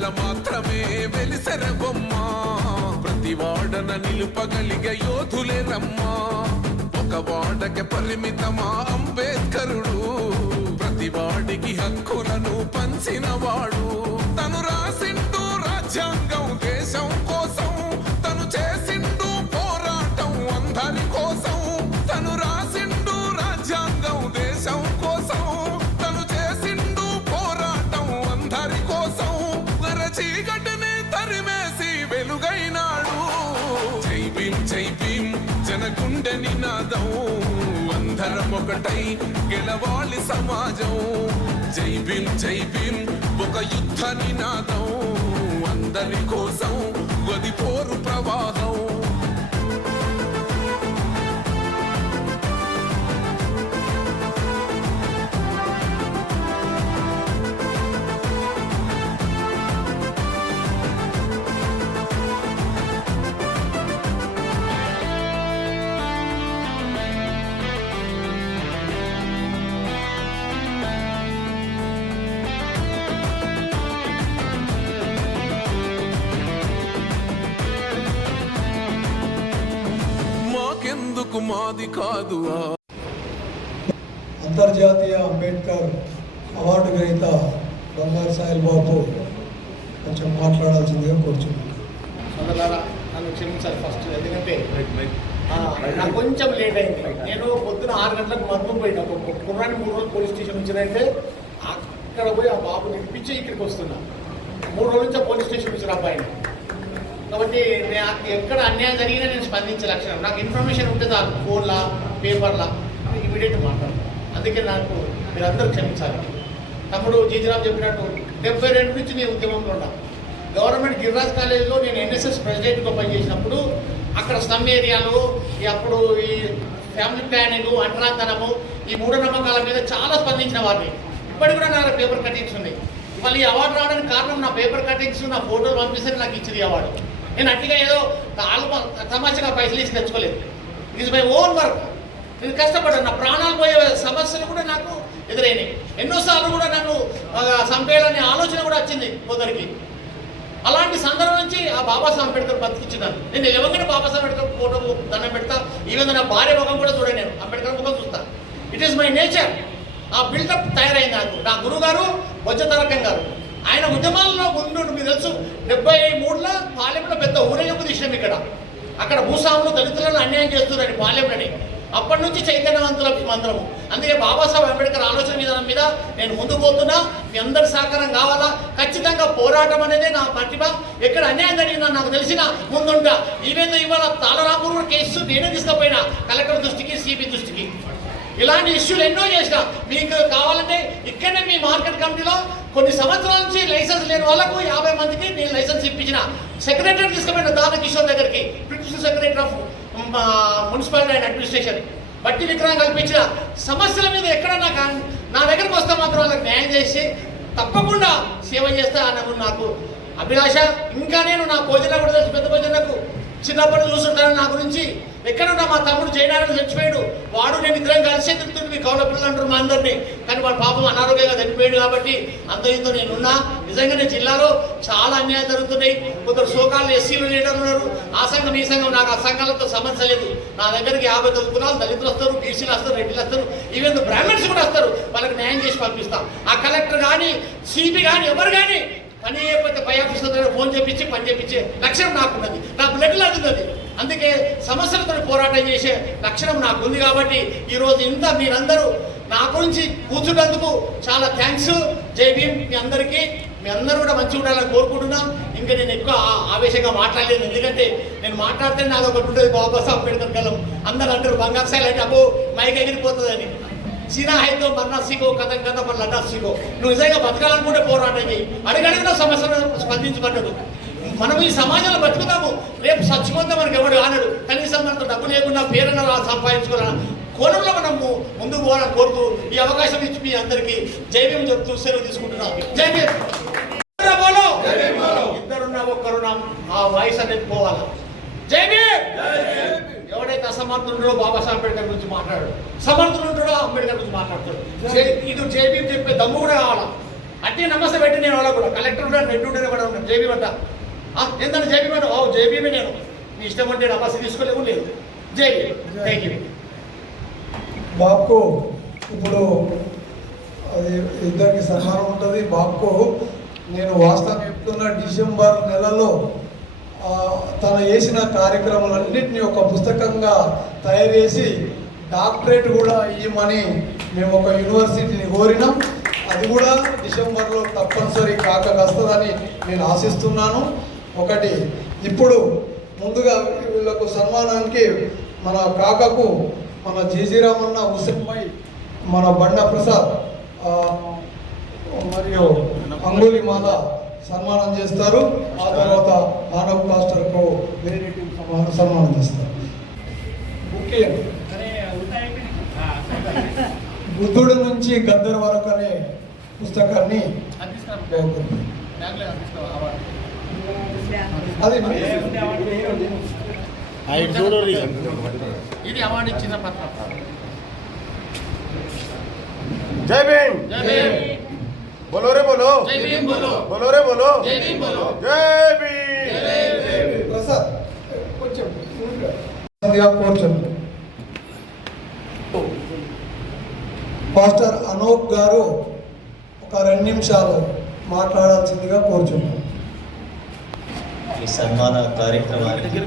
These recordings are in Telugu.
వాడల మాత్రమే వెలిసెర బొమ్మ ప్రతి వాడన నిలుపగలిగే యోధులే రమ్మా ఒక వాడకి పరిమితమా అంబేద్కరుడు ప్రతి వాడికి హక్కులను పంచిన వాడు తను రాసిండు రాజ్యాంగం దేశం కోసం తను చేసిండు పోరాటం అందరి కోసం తను రాసిండు రాజ్యాంగం దేశం కోసం తను చేసిండు పోరాటం అందరి కోసం చీకటిని తరిమేసి వెలుగైనాడు జై భీమ్ జనగుండె నినాదం అందరం ఒకటై గెలవాలి సమాజం జై భీమ్ ఒక యుద్ధ నినాదం అందరి కోసం గది పోరు ప్రవాహం మాది కాదు. అంతర్జాతీయ అంబేద్కర్ అవార్డు గ్రహీత బంగారు సాయిల్ బాబు కొంచెం మాట్లాడాల్సిందిగా కూర్చున్నాను. నన్ను క్షమించాలి ఫస్ట్, ఎందుకంటే నాకు కొంచెం లేట్ అయింది. నేను పొద్దున 6 గంటలకు మద్దతు పోయినా కుర్రాన్ని 3 రోజులు పోలీస్ స్టేషన్ వచ్చినైతే అక్కడ పోయి ఆ బాబు నిలిపించి ఇక్కడికి వస్తున్నా. 3 రోజుల నుంచి పోలీస్ స్టేషన్ వచ్చిన అబ్బాయిని. కాబట్టి ఎక్కడ అన్యాయం జరిగినా నేను స్పందించే లక్షణం. నాకు ఇన్ఫర్మేషన్ ఉంటే చాలు, ఫోన్లా పేపర్లా ఇమీడియట్ మాట్లాడతాను. అందుకే నాకు మీరందరూ క్షమించాలి. తమ్ముడు జీజరావు చెప్పినట్టు 72 నుంచి నేను ఉద్యమంలో ఉన్నా. గవర్నమెంట్ గిరిరాజ్ కాలేజీలో నేను ఎన్ఎస్ఎస్ ప్రెసిడెంట్గా పనిచేసినప్పుడు అక్కడ స్లమ్ ఏరియాలు అప్పుడు ఈ ఫ్యామిలీ ప్లానింగ్ అంటరాంతనము ఈ మూఢనమ్మకాల మీద చాలా స్పందించిన వారిని. ఇప్పటికి కూడా నా పేపర్ కటింగ్స్ ఉన్నాయి. మళ్ళీ ఈ అవార్డు రావడానికి కారణం నా పేపర్ కటింగ్స్, నా ఫోటోలు పంపిస్తే నాకు ఇచ్చింది అవార్డు. నేను అట్టిగా ఏదో తమాషగా పైసలు ఇచ్చి తెచ్చుకోలేదు. It is my own work. నేను కష్టపడ్డాను. నా ప్రాణాలు పోయే సమస్యలు కూడా నాకు ఎదురైనాయి. ఎన్నోసార్లు కూడా నన్ను చంపేయాలనే ఆలోచన కూడా వచ్చింది కొందరికి. అలాంటి సందర్భం నుంచి ఆ బాబాసాహెబ్ అంబేద్కర్ బతికించినాను. నేను ఎవరికైనా బాబాసాహెబ్ అంబేద్కర్ ఫోటో దండం పెడతా. ఈవెన్ నా భార్య ముఖం కూడా చూడండి, నేను అంబేద్కర్ ముఖం చూస్తా. It is my nature. ఆ బిల్డప్ తయారైంది నాకు. నా గురువు గారు బొజ్జ తారకం గారు, ఆయన ఉద్యమాల్లో ముందు మీకు తెలుసు 73లో పాలెంలో పెద్ద ఊరేగింపు తీసినాం ఇక్కడ. అక్కడ భూస్వాములు దళితులను అన్యాయం చేస్తున్నారని పాలెంలోని. అప్పటి నుంచి చైతన్యవంతుల మంత్రము. అందుకే బాబాసాహెబ్ అంబేద్కర్ ఆలోచన విధానం మీద నేను ముందుకు పోతున్నా. మీ అందరి సహకారం కావాలా. ఖచ్చితంగా పోరాటం అనేది నా ప్రతిభ. ఎక్కడ అన్యాయం జరిగినా నాకు తెలిసిన ముందుంటా. ఈవెన్ ఇవాళ తాళరాపూర్ కేసు నేనే తీసుకుపోయినా కలెక్టర్ దృష్టికి, సిబి దృష్టికి. ఇలాంటి ఇష్యూలు ఎన్నో చేసిన. మీకు కావాలంటే ఇక్కడనే మీ మార్కెట్ కమిటీలో కొన్ని సంవత్సరాల నుంచి లైసెన్స్ లేని వాళ్ళకు 50 మందికి నేను లైసెన్స్ ఇప్పించిన. సెక్రటరీ తీసుకుపోయిన దానకిషోర్ దగ్గరికి, principal secretary of municipality and administration, బట్టి విక్రయం కల్పించిన. సమస్యల మీద ఎక్కడ నా దగ్గరకు వస్తే మాత్రం వాళ్ళకి న్యాయం చేసి తప్పకుండా సేవ చేస్తా అన్నది నాకు అభిలాష. ఇంకా నేను నా భోజన కూడా తెలుసు, పెద్ద భోజనకు చిన్నప్పుడు చూస్తుంటాను. నా గురించి ఎక్కడున్నా మా తమ్ముడు జయనారాయణ చచ్చిపోయాడు. వాడు నేను ఇద్దరం కలిసే తిరుగుతుంది. మీ కౌల పిల్లలు అంటారు మా అందరినీ. కానీ వాడు పాపం అనారోగ్యంగా చనిపోయాడు. కాబట్టి అంత ఇంతో నేనున్నా. నిజంగానే జిల్లాలో చాలా అన్యాయం జరుగుతున్నాయి. కొందరు సోకాళ్ళు ఎస్సీలు లీడర్లు ఉన్నారు. ఆ సంఘం ఈ సంఘం, నాకు ఆ సంఘాలతో సమస్య లేదు. నా దగ్గరికి 50 కులాలు దళితులు వస్తారు, బీసీలు వస్తారు, రెడ్డిలు వస్తారు, ఈవెన్ బ్రాహ్మణ్స్ కూడా వస్తారు. వాళ్ళకి న్యాయం చేసి పంపిస్తాం. ఆ కలెక్టర్ కానీ, సిపి కానీ, ఎవరు కానీ పని చేయకపోతే పై ఆఫీసర్ దగ్గర ఫోన్ చేపించి పని చేపించే లక్షణం నాకున్నది. నా బ్లడ్లో అది. అందుకే సమస్యలతో పోరాటం చేసే లక్షణం నాకు ఉంది. కాబట్టి ఈరోజు ఇంత మీరందరూ నా గురించి కూర్చున్నందుకు చాలా థ్యాంక్స్. జై భీమ్. మీ అందరికీ, మీ అందరూ కూడా మంచిగా ఉండాలని కోరుకుంటున్నాం. ఇంకా నేను ఎక్కువ ఆవేశంగా మాట్లాడలేదు. ఎందుకంటే నేను మాట్లాడితే నాకు ఒకటి ఉంటుంది, బాబాసాహెబ్ అంబేద్కర్ కలం. అందరూ అంటారు బంగారు సాయిల్ అంటే అబ్బో మైక్ ఎగిరిపోతుందని. చీనా హైతో మన్నా సిగో కథం కథ మన లడ్డా సిగో. నువ్వు నిజంగా బతకాలనుకుంటే పోరాటం చేయి. అడిగడిగిన సమస్యలను స్పందించబడ్డాడు. మనం ఈ సమాజంలో బతుకుతాము, రేపు చచ్చిపోతే మనకి ఎవడు ఆనడు. కనీసం మనతో డబ్బు లేకుండా పేరున్న సంపాదించుకోవాలన్న కోణంలో మనం ముందుకు పోవాలని కోరుతూ ఈ అవకాశం ఇచ్చి మీ అందరికీ జై భీమ్ చెప్తూ సెలవు తీసుకుంటున్నాం. జై భీమ్. ఇద్దరున్నా ఒక్కరున్నా ఆ వాయిస్ అనేది పోవాలా. జై భీమ్. ఎవడైతే అసమర్థుడో బాబాసాహెబ్ అంబేద్కర్ గురించి మాట్లాడాడు, సమర్థుడు ఉంటాడో అంబేద్కర్ గురించి మాట్లాడతాడు. ఇది జై భీమ్ చెప్పే దమ్ము కూడా కావాలా. అట్టి నమస్తే పెట్టి నేను వాళ్ళకు కూడా కలెక్టర్ ఉంటాను, రెడ్డి ఉంటాను, కూడా ఉన్నాను. జేబీ అంట ఏంటంటే జేబీ అంట, ఓ జేబీమే నేను, నీ ఇష్టం అంటే నమస్తే తీసుకోలేము లేదు. JB, thank you. బాబుకు ఇప్పుడు అది ఇద్దరికి సన్మానం ఉంటుంది. బాబుకు నేను వాస్తవం చెప్తున్న డిసెంబర్ నెలలో తను చేసిన కార్యక్రమాలన్నింటినీ ఒక పుస్తకంగా తయారు చేసి డాక్టరేట్ కూడా ఇవ్వమని మేము ఒక యూనివర్సిటీని కోరినాం. అది కూడా డిసెంబర్లో తప్పనిసరి వస్తుందని నేను ఆశిస్తున్నాను. ఒకటి ఇప్పుడు ముందుగా వీళ్ళకు సన్మానానికి మన కాకకు మన జేజీరామన్న, హుస్సేన్ భాయ్, మన బండ ప్రసాద్ మరియు అంగులి మాల సన్మానం చేస్తారు. ఆ తర్వాత మానవ్ మాస్టర్కు వేరే టీం సన్మానం చేస్తారు. ముఖ్యం బుద్ధుడు నుంచి గద్దర్ వరకు అనే పుస్తకాన్ని అది ఇది అవార్డు ఇచ్చిన పత్రం. जय भीम, बोलो रे बोलो, జై భీమ్ బోలో, बोलो रे बोलो, జై భీమ్ బోలో, जय भीम। ప్రసాద్ కొంచెం కూర్చోండి. మాస్టర్ అనూప్ గారు ఒక 2 నిమిషాలు మాట్లాడాల్సిందిగా కోరుచున్నాను. ఈ సన్మాన కార్యక్రమానికి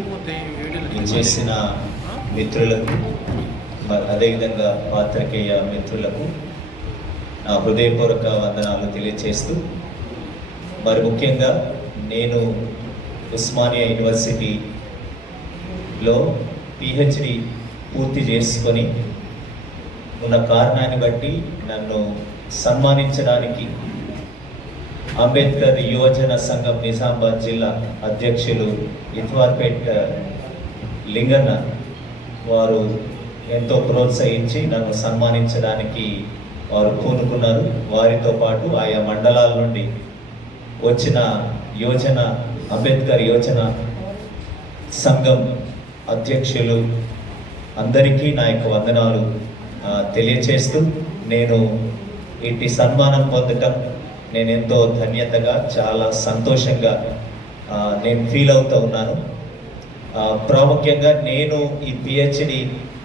చేసిన మిత్రులకు, అదేవిధంగా పాత్రికేయ మిత్రులకు నా హృదయపూర్వక వందనాలు తెలియజేస్తూ, మరి ముఖ్యంగా నేను ఉస్మానియా యూనివర్సిటీలో పిహెచ్డి పూర్తి చేసుకొని ఉన్న కారణాన్ని బట్టి నన్ను సన్మానించడానికి అంబేద్కర్ యువజన సంఘం నిజామాబాద్ జిల్లా అధ్యక్షులు ఇత్వార్పేట్ లింగన్న వారు ఎంతో ప్రోత్సహించి నన్ను సన్మానించడానికి వారు పూనుకున్నారు. వారితో పాటు ఆయా మండలాల నుండి వచ్చిన అంబేద్కర్ యువజన సంఘం అధ్యక్షులు అందరికీ నా యొక్క వందనాలు తెలియచేస్తూ, నేను ఇట్టి సన్మానం పొందటం నేను ఎంతో ధన్యతగా, చాలా సంతోషంగా నేను ఫీల్ అవుతూ ఉన్నాను. ప్రాముఖ్యంగా నేను ఈ పిహెచ్డి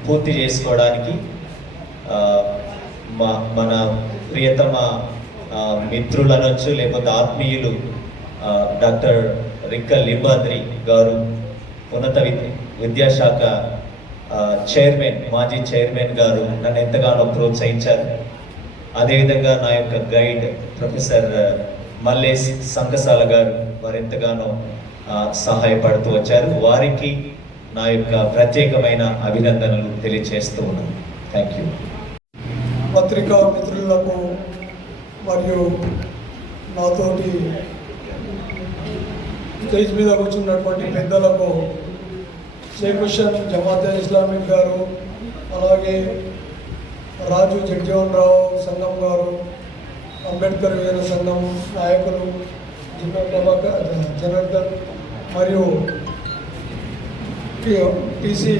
పూర్తి చేసుకోవడానికి మన ప్రియతమ మిత్రులు అనొచ్చు, లేకపోతే ఆత్మీయులు డాక్టర్ రిక్క లింబాద్రి గారు, ఉన్నత విద్యాశాఖ చైర్మన్, మాజీ చైర్మన్ గారు నన్ను ఎంతగానో ప్రోత్సహించారు. అదేవిధంగా నా యొక్క గైడ్ ప్రొఫెసర్ మల్లేష్ సంకసాల గారు వారు ఎంతగానో సహాయపడుతూ వచ్చారు. వారికి నా యొక్క ప్రత్యేకమైన అభినందనలు తెలియజేస్తూ ఉన్నాను. Thank you. పత్రికా మిత్రులకు మరియు నాతోటి స్టేజ్ మీద కూర్చున్నటువంటి పెద్దలకు, షేక్ హుస్సేన్ జమాతే ఇస్లామిక్ గారు, అలాగే రాజు జగ్జీవన్ రావు సంఘం గారు, అంబేద్కర్ యువజన సంఘం నాయకులు జనార్దన్ మరియు టీసీ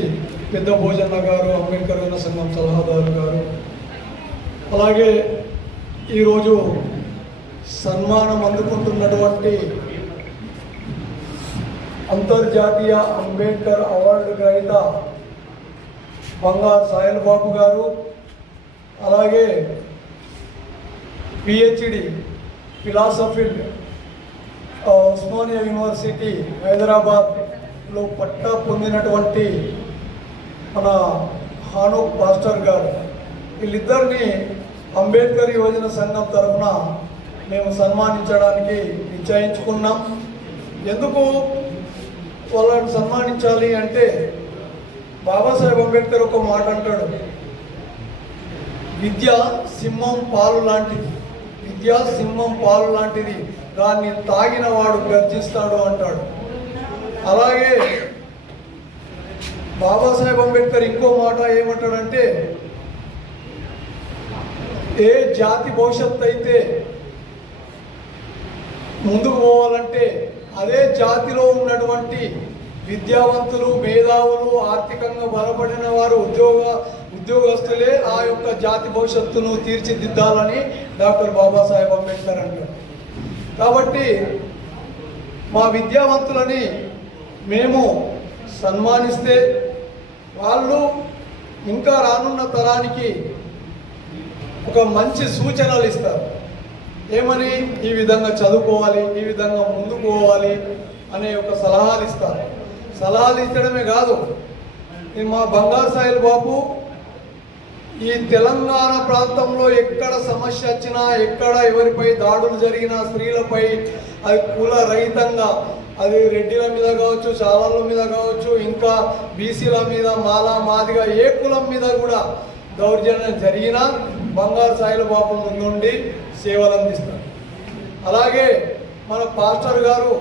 పెద్ద భోజన్న గారు, అంబేద్కర్ యువజన సంఘం సలహాదారు గారు, అలాగే ఈరోజు సన్మానం అందుకుంటున్నటువంటి అంతర్జాతీయ అంబేద్కర్ అవార్డు గ్రహీత బంగారు సాయిల్ బాబు గారు, అలాగే పిహెచ్డి ఫిలాసఫీ ఉస్మానియా యూనివర్సిటీ హైదరాబాద్లో పట్టా పొందినటువంటి మన హానూక్ మాస్టర్ గారు, వీళ్ళిద్దరిని అంబేద్కర్ యువజన సంఘం తరఫున మేము సన్మానించడానికి నిశ్చయించుకున్నాం. ఎందుకు వాళ్ళని సన్మానించాలి అంటే, బాబాసాహెబ్ అంబేద్కర్ ఒక మాట అంటాడు, విద్య సింహం పాలు లాంటిది, విద్య సింహం పాలు లాంటిది, దాన్ని తాగిన వాడు గర్జిస్తాడు అంటాడు. అలాగే బాబాసాహెబ్ అంబేద్కర్ ఇంకో మాట ఏమంటాడంటే, ఏ జాతి భవిష్యత్తు అయితే ముందుకు పోవాలంటే అదే జాతిలో ఉన్నటువంటి విద్యావంతులు, మేధావులు, ఆర్థికంగా బలపడిన వారు, ఉద్యోగస్తులే ఆ యొక్క జాతి భవిష్యత్తును తీర్చిదిద్దాలని డాక్టర్ బాబాసాహెబ్ అంబేద్కర్ అంటారు. కాబట్టి మా విద్యావంతులని మేము సన్మానిస్తే వాళ్ళు ఇంకా రానున్న తరానికి ఒక మంచి సూచనలు ఇస్తారు. ఏమని, ఈ విధంగా చదువుకోవాలి, ఈ విధంగా ముందుకు పోవాలి అనే ఒక సలహాలు ఇస్తారు. సలహాలు ఇచ్చడమే కాదు, మా బంగారు సాయిల్ బాబు ఈ తెలంగాణ ప్రాంతంలో ఎక్కడ సమస్య వచ్చినా, ఎక్కడ ఎవరిపై దాడులు జరిగినా, స్త్రీలపై, అది కుల రహితంగా, అది రెడ్డిల మీద కావచ్చు, చాలాల మీద కావచ్చు, ఇంకా బీసీల మీద, మాలా మాదిగా ఏ కులం మీద కూడా దౌర్జన్యం జరిగినా బంగారు సాయిల బాబు ముందుండి సేవలు అందిస్తారు. అలాగే మన పాస్టర్ గారు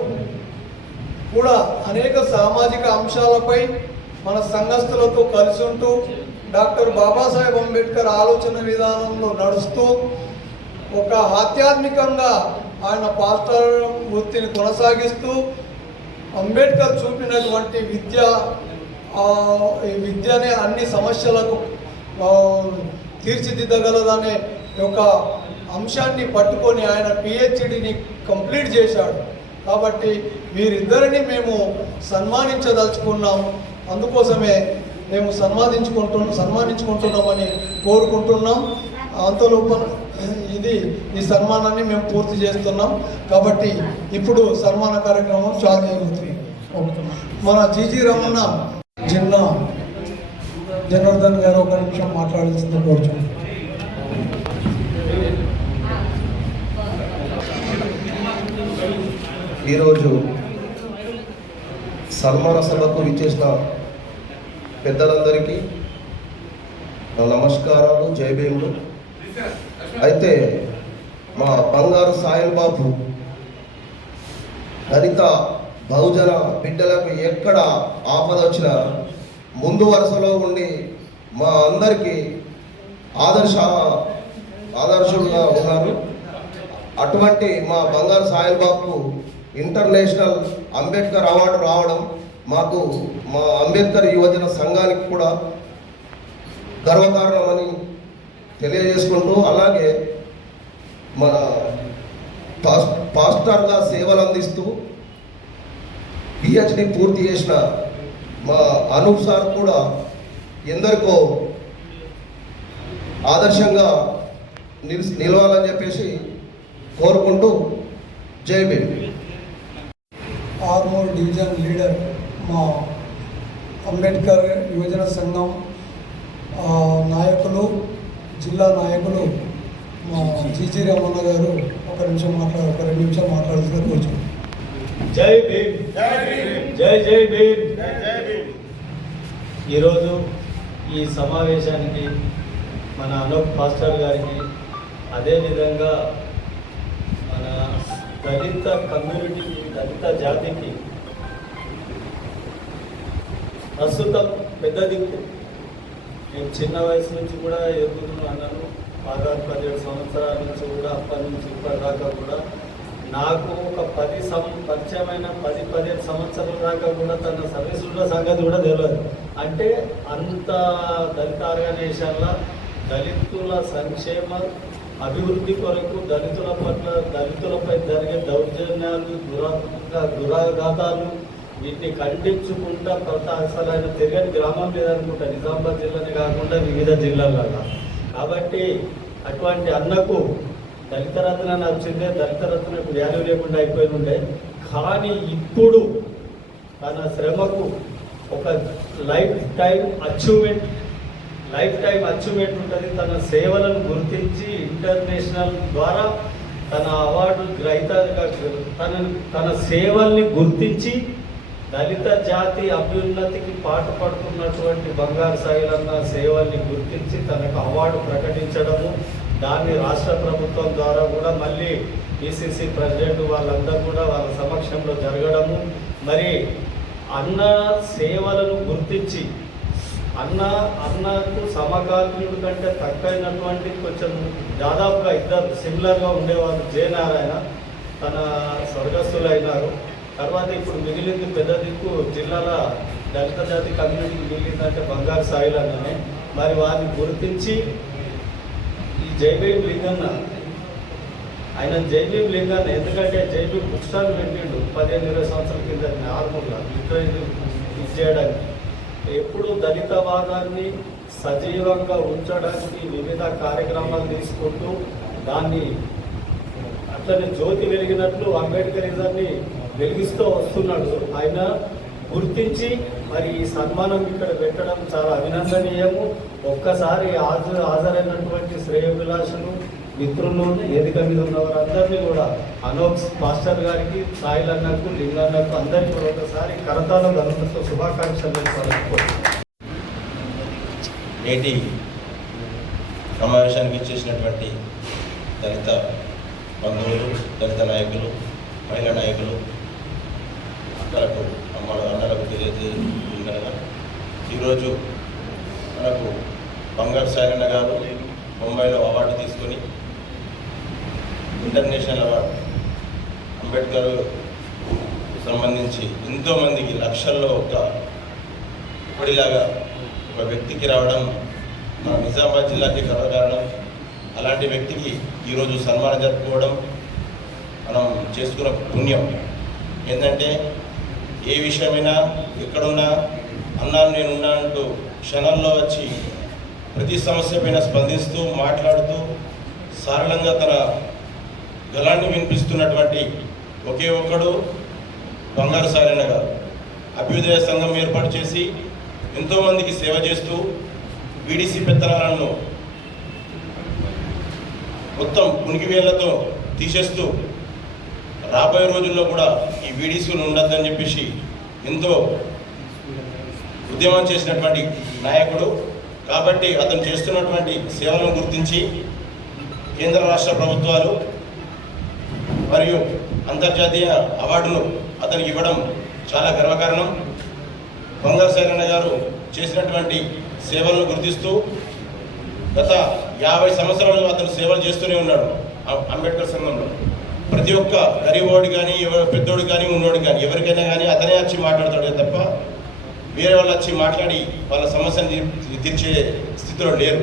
కూడా అనేక సామాజిక అంశాలపై మన సంఘస్థులతో కలిసి ఉంటూ డాక్టర్ బాబాసాహెబ్ అంబేద్కర్ ఆలోచన విధానంలో నడుస్తూ ఒక ఆధ్యాత్మికంగా ఆయన పాస్టర్ వృత్తిని కొనసాగిస్తూ అంబేద్కర్ చూపినటువంటి విద్యనే అన్ని సమస్యలకు తీర్చిదిద్దగలదనే ఒక అంశాన్ని పట్టుకొని ఆయన పిహెచ్డిని కంప్లీట్ చేశాడు. కాబట్టి వీరిద్దరిని మేము సన్మానించదలుచుకున్నాం. అందుకోసమే మేము సన్మానించుకుంటున్నామని కోరుకుంటున్నాం. అంతలోపల ఈ సన్మానాన్ని మేము పూర్తి చేస్తున్నాం. కాబట్టి ఇప్పుడు సన్మాన కార్యక్రమం చాలా జరుగుతుంది. మన జీజీ రమణ జిన్నా జనార్దన్ గారు ఒక నిమిషం మాట్లాడాల్సింది కోరుచున్నాం. ఈరోజు సన్మాన సభకు విచ్చేసిన పెద్దలందరికీ నమస్కారాలు, జై భీములు. అయితే మా బంగారు సాయిల్ బాబు దళిత బహుజన బిడ్డలకు ఎక్కడ ఆపద వచ్చినా ముందు వరుసలో ఉండి మా అందరికీ ఆదర్శులుగా ఉన్నారు. అటువంటి మా బంగారు సాయిల్ బాబుకు ఇంటర్నేషనల్ అంబేద్కర్ అవార్డు రావడం మాకు, మా అంబేద్కర్ యువజన సంఘానికి కూడా గర్వకారణమని తెలియజేసుకుంటూ, అలాగే మన పాస్టర్గా సేవలు అందిస్తూ పిహెచ్డి పూర్తి చేసిన మా అనూప్ సార్ కూడా ఎందరికో ఆదర్శంగా నిలవాలని చెప్పేసి కోరుకుంటూ జై భీమ్. ఆర్మూర్ డివిజన్ లీడర్ మా అంబేద్కర్ యువజన సంఘం నాయకులు, జిల్లా నాయకులు మా జీజీ రమణ గారు ఒక 2 నిమిషాలు మాట్లాడుతూ కూర్చోండి. జై భీమ్, జై జై భీమ్. ఈరోజు ఈ సమావేశానికి మన అనూప్ పాస్టర్ గారికి, అదేవిధంగా మన దళిత కమ్యూనిటీకి, దళిత జాతికి ప్రస్తుతం పెద్ద దిక్కు. నేను చిన్న వయసు నుంచి కూడా ఎదుగుతున్నాను. 16-17 సంవత్సరాల నుంచి కూడా, అప్పటి నుంచి ఇప్పటిదాకా కూడా నాకు ఒక పరిచయమైన 10-15 సంవత్సరాల దాకా కూడా తన సర్వీసుల సంగతి కూడా తెలియదు. అంటే అంత దళిత ఆర్గనైజేషన్ల దళితుల సంక్షేమ అభివృద్ధి కొరకు, దళితుల పట్ల, దళితులపై జరిగే దౌర్జన్యాలు, దురాఘాతాలు, వీటిని ఖండించుకుంటా అసలు ఆయన తిరగని గ్రామం లేదనుకుంటా, నిజామాబాద్ జిల్లానే కాకుండా వివిధ జిల్లాలలో. కాబట్టి అటువంటి అన్నకు దళితరత్న నచ్చిందే, దళితరత్నకు వాల్యూ లేకుండా అయిపోయి ఉండే. కానీ ఇప్పుడు తన శ్రమకు ఒక లైఫ్ టైం అచీవ్మెంట్ ఉంటుంది. తన సేవలను గుర్తించి ఇంటర్నేషనల్ ద్వారా తన అవార్డు గ్రహీతగా తన సేవల్ని గుర్తించి దళిత జాతి అభ్యున్నతికి పాటుపడుతున్నటువంటి బంగారు సాయిలన్న సేవల్ని గుర్తించి తనకు అవార్డు ప్రకటించడము, దాన్ని రాష్ట్ర ప్రభుత్వం ద్వారా కూడా మళ్ళీ పిసిసి ప్రెసిడెంట్ వాళ్ళందరూ కూడా వాళ్ళ సమక్షంలో జరగడము, మరి అన్న సేవలను గుర్తించి అన్నకు సమకాలీనుడి కంటే తక్కువైనటువంటి కొంచెం దాదాపుగా ఇద్దరు సిమిలర్గా ఉండేవాళ్ళు. జయనారాయణ తన స్వర్గస్థులు అయినారు. తర్వాత ఇప్పుడు మిగిలింది పెద్ద దిక్కు జిల్లాల దళిత జాతి కమ్యూనిటీకి మిగిలిందంటే బంగారు సాయిలనే. మరి వారిని గుర్తించి ఈ జైభీం లింగన్న ఆయన జైభీం లింగన్న ఎందుకంటే జైభీం బుక్ స్టాల్ పెట్టిండు 15-20 సంవత్సరాల కింద నార్మల్గా లిటరేచర్ ఇది చేయడానికి ఎప్పుడు దళితవాదాన్ని సజీవంగా ఉంచడానికి వివిధ కార్యక్రమాలు తీసుకుంటూ దాన్ని అట్లనే జ్యోతి వెలిగినట్లు అంబేద్కరిజాన్ని వెలిగిస్తూ వస్తున్నాడు. ఆయన గుర్తించి మరి ఈ సన్మానం ఇక్కడ పెట్టడం చాలా అభినందనీయము. ఒక్కసారి హాజరైనటువంటి శ్రేయోభిలాషులు మిత్రులు వేదిక మీద ఉన్న వారందరినీ కూడా అనోక్స్ మాస్టర్ గారికి, సాయిలన్నకు, లింగన్నకు అందరికీ కూడా ఒకసారి కరతాల ధనంతో శుభాకాంక్షలు తెలుసుకోవాలి. నేటి సమావేశానికి ఇచ్చేసినటువంటి దళిత బంధువులు, దళిత నాయకులు, మహిళా నాయకులు, అక్కలకు అన్నలకు తెలియజేయగా ఈరోజు మనకు బంగారు సాయన్న గారు ముంబైలో అవార్డు తీసుకొని ఇంటర్నేషనల్ అవార్డు అంబేద్కర్ సంబంధించి ఎంతోమందికి లక్షల్లో ఇప్పటిలాగా ఒక వ్యక్తికి రావడం మన నిజామాబాద్ జిల్లాకి గర్వకారణం. అలాంటి వ్యక్తికి ఈరోజు సన్మానం జరుపుకోవడం మనం చేసుకున్న పుణ్యం. ఏంటంటే ఏ విషయమైనా ఎక్కడున్నా అన్నాను నేనున్నా అంటూ క్షణంలో వచ్చి ప్రతి సమస్య పైన స్పందిస్తూ మాట్లాడుతూ సరళంగా తన గలాన్ని వినిపిస్తున్నటువంటి ఒకే ఒక్కడు బంగారు సాయన్న గారు. అభ్యుదయ సంఘం ఏర్పాటు చేసి ఎంతోమందికి సేవ చేస్తూ బీడీసీ పెత్తనాలను మొత్తం పునికివేళ్లతో తీసేస్తూ రాబోయే రోజుల్లో కూడా ఈ బీడీసీలు ఉండొద్దని చెప్పేసి ఎంతో ఉద్యమం చేసినటువంటి నాయకుడు. కాబట్టి అతను చేస్తున్నటువంటి సేవలను గుర్తించి కేంద్ర రాష్ట్ర ప్రభుత్వాలు మరియు అంతర్జాతీయ అవార్డును అతనికి ఇవ్వడం చాలా గర్వకారణం. బంగారు సాయన్న గారు చేసినటువంటి సేవలను గుర్తిస్తూ గత 50 సంవత్సరాలు అతను సేవలు చేస్తూనే ఉన్నాడు అంబేద్కర్ సంఘంలో. ప్రతి ఒక్క గరీబోడు కానీ పెద్దోడు కానీ ఉన్నోడు కానీ ఎవరికైనా కానీ అతనే వచ్చి మాట్లాడతాడు తప్ప వేరే వాళ్ళు వచ్చి మాట్లాడి వాళ్ళ సమస్యను తీర్చే స్థితిలో లేరు.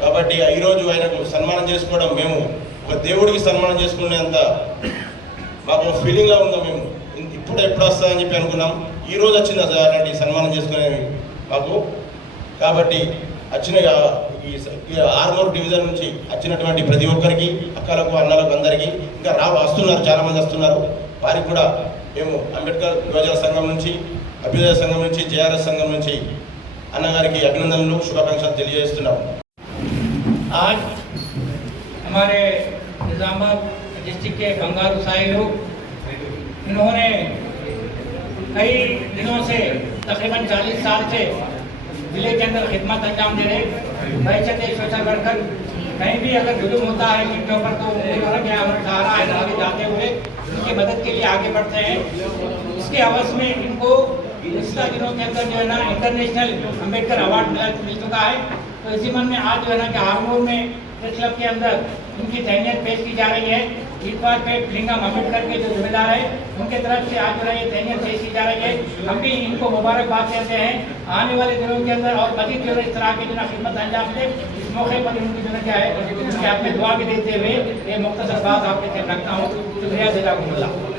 కాబట్టి ఈరోజు ఆయనకు సన్మానం చేసుకోవడం మేము ఒక దేవుడికి సన్మానం చేసుకునేంత మాకు ఫీలింగ్లో ఉన్నాం. మేము ఎప్పుడు వస్తుందని చెప్పి అనుకున్నాం. ఈరోజు వచ్చింది అలాంటి సన్మానం చేసుకునే మాకు. కాబట్టి వచ్చిన ఈ ఆర్మూర్ డివిజన్ నుంచి వచ్చినటువంటి ప్రతి ఒక్కరికి, అక్కలకు, అన్నలకు, అందరికీ ఇంకా వస్తున్నారు, చాలామంది వస్తున్నారు. వారికి కూడా మేము అంబేద్కర్ యువజన సంఘం నుంచి, అభ్యుదయ సంఘం నుంచి, జేఆర్ఎస్ సంఘం నుంచి అన్నగారికి అభినందనలు, శుభాకాంక్షలు తెలియజేస్తున్నాము. आज हमारे निजामाबाद डिस्ट्रिक्ट के बंगारू साई लोग, इन्होंने कई दिनों से तकरीबन 40 साल से जिले के अंदर खिदमत अंजाम दे रहे बहशत सोशल वर्कर। कहीं भी अगर जुलूम होता है जिनके ऊपर तो सहारा है आगे जाते हुए उनकी मदद के लिए आगे बढ़ते हैं। इसके अवसर में इनको पिछले दिनों के अंदर जो है ना इंटरनेशनल अम्बेडकर अवार्ड मिल चुका है। तो इसी मन में आज जो है ना कि आर्मूर में प्रेस क्लब के अंदर उनकी तहनीत पेश की जा रही है। ईतवार पे लिंगम अम्बेडकर के जो जिम्मेदार है उनके तरफ से आज जो है ये तहनीत पेश की जा रही है। हम भी इनको मुबारकबाद कहते हैं। आने वाले दिनों के अंदर और मजीद जो है इस तरह की जो है खिदमत अंजाम दे। इस मौके पर उनकी जो है क्या है उनके हाथ में दुआ भी देते हुए ये मुख्तसर बात आपके साथ रखता हूँ। शुक्रिया, जज़ाकुमुल्लाह।